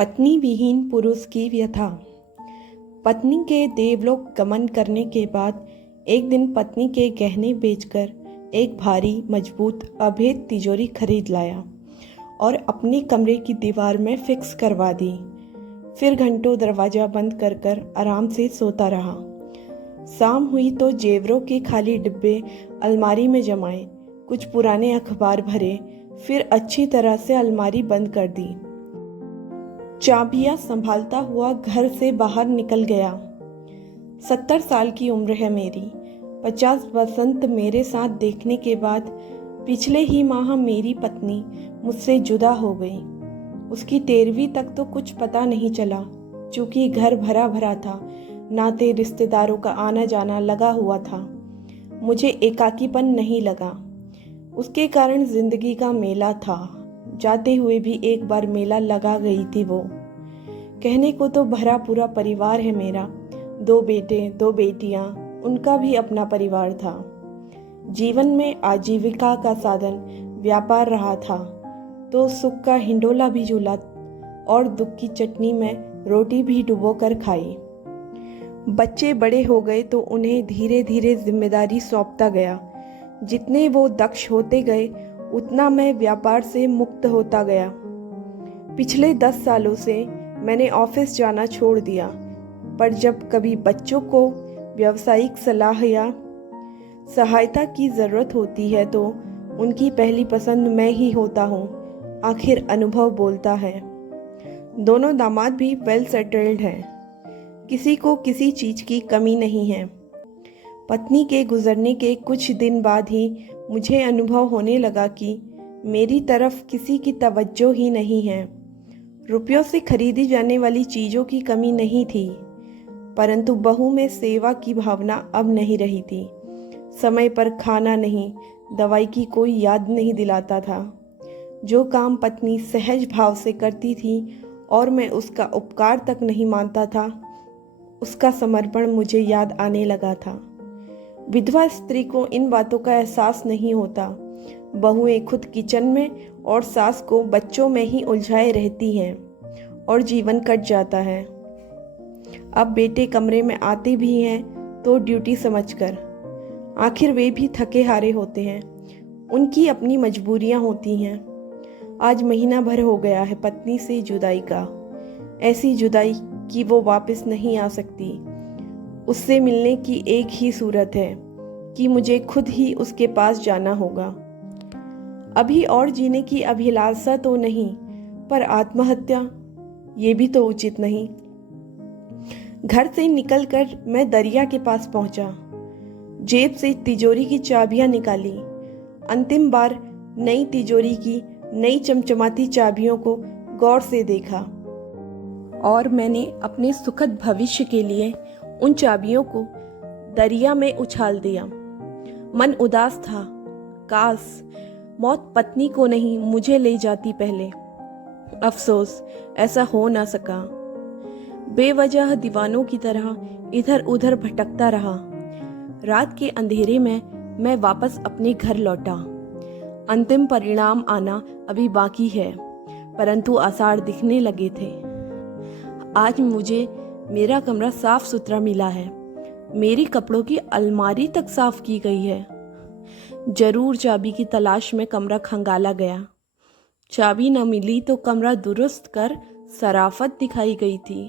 पत्नी विहीन पुरुष की व्यथा। पत्नी के देवलोक गमन करने के बाद एक दिन पत्नी के गहने बेचकर एक भारी मजबूत अभेद तिजोरी खरीद लाया और अपने कमरे की दीवार में फिक्स करवा दी। फिर घंटों दरवाज़ा बंद कर कर आराम से सोता रहा। शाम हुई तो जेवरों के खाली डिब्बे अलमारी में जमाए, कुछ पुराने अखबार भरे, फिर अच्छी तरह से अलमारी बंद कर दी। चाबियां संभालता हुआ घर से बाहर निकल गया। 70 साल की उम्र है मेरी। 50 वसंत मेरे साथ देखने के बाद पिछले ही माह मेरी पत्नी मुझसे जुदा हो गई। उसकी 13वीं तक तो कुछ पता नहीं चला, चूंकि घर भरा भरा था, नाते रिश्तेदारों का आना जाना लगा हुआ था। मुझे एकाकीपन नहीं लगा। उसके कारण जिंदगी का मेला था। जाते हुए भी एक बार मेला लगा गई थी वो। कहने को तो भरा पूरा परिवार है मेरा, 2 बेटे 2 बेटियां, उनका भी अपना परिवार था। जीवन में आजीविका का साधन व्यापार रहा था, तो सुख का हिंडोला भी झूला और दुख की चटनी में रोटी भी डुबो कर खाई। बच्चे बड़े हो गए तो उन्हें धीरे धीरे जिम्मेदारी सौंपता गया। जितने वो दक्ष होते गए उतना मैं व्यापार से मुक्त होता गया। पिछले 10 सालों से मैंने ऑफिस जाना छोड़ दिया, पर जब कभी बच्चों को व्यावसायिक सलाह या सहायता की ज़रूरत होती है तो उनकी पहली पसंद मैं ही होता हूँ। आखिर अनुभव बोलता है। दोनों दामाद भी वेल सेटल्ड हैं, किसी को किसी चीज़ की कमी नहीं है। पत्नी के गुजरने के कुछ दिन बाद ही मुझे अनुभव होने लगा कि मेरी तरफ किसी की तवज्जो ही नहीं है। रुपयों से खरीदी जाने वाली चीज़ों की कमी नहीं थी, परंतु बहू में सेवा की भावना अब नहीं रही थी। समय पर खाना नहीं, दवाई की कोई याद नहीं दिलाता था। जो काम पत्नी सहज भाव से करती थी और मैं उसका उपकार तक नहीं मानता था, उसका समर्पण मुझे याद आने लगा था। विधवा स्त्री को इन बातों का एहसास नहीं होता। बहुएं खुद किचन में और सास को बच्चों में ही उलझाए रहती हैं और जीवन कट जाता है। अब बेटे कमरे में आते भी हैं तो ड्यूटी समझकर। आखिर वे भी थके हारे होते हैं, उनकी अपनी मजबूरियां होती हैं। आज महीना भर हो गया है पत्नी से जुदाई का। ऐसी जुदाई कि वो वापस नहीं आ सकती। उससे मिलने की एक ही सूरत है कि मुझे खुद ही उसके पास जाना होगा। अभी और जीने की अभिलाषा तो नहीं, पर आत्महत्या ये भी तो उचित नहीं। घर से निकलकर मैं दरिया के पास पहुंचा। जेब से तिजोरी की चाबियां निकाली। अंतिम बार नई तिजोरी की नई चमचमाती चाबियों को गौर से देखा और मैंने अपने सुखद भविष्य के लिए उन चाबियों को दरिया में उछाल दिया। मन उदास था। काश मौत पत्नी को नहीं मुझे ले जाती पहले। अफसोस ऐसा हो ना सका। बेवजह दीवानों की तरह इधर उधर भटकता रहा। रात के अंधेरे में मैं वापस अपने घर लौटा। अंतिम परिणाम आना अभी बाकी है, परंतु आसार दिखने लगे थे। आज मुझे मेरा कमरा साफ सुथरा मिला है। मेरी कपड़ों की अलमारी तक साफ की गई है। जरूर चाबी की तलाश में कमरा खंगाला गया। चाबी न मिली तो कमरा दुरुस्त कर सराफत दिखाई गई थी।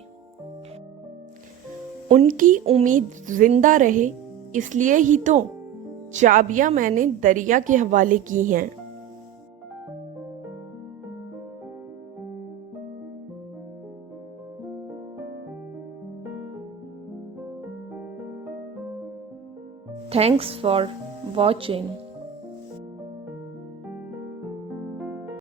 उनकी उम्मीद जिंदा रहे, इसलिए ही तो चाबियां मैंने दरिया के हवाले की हैं। Thanks for watching.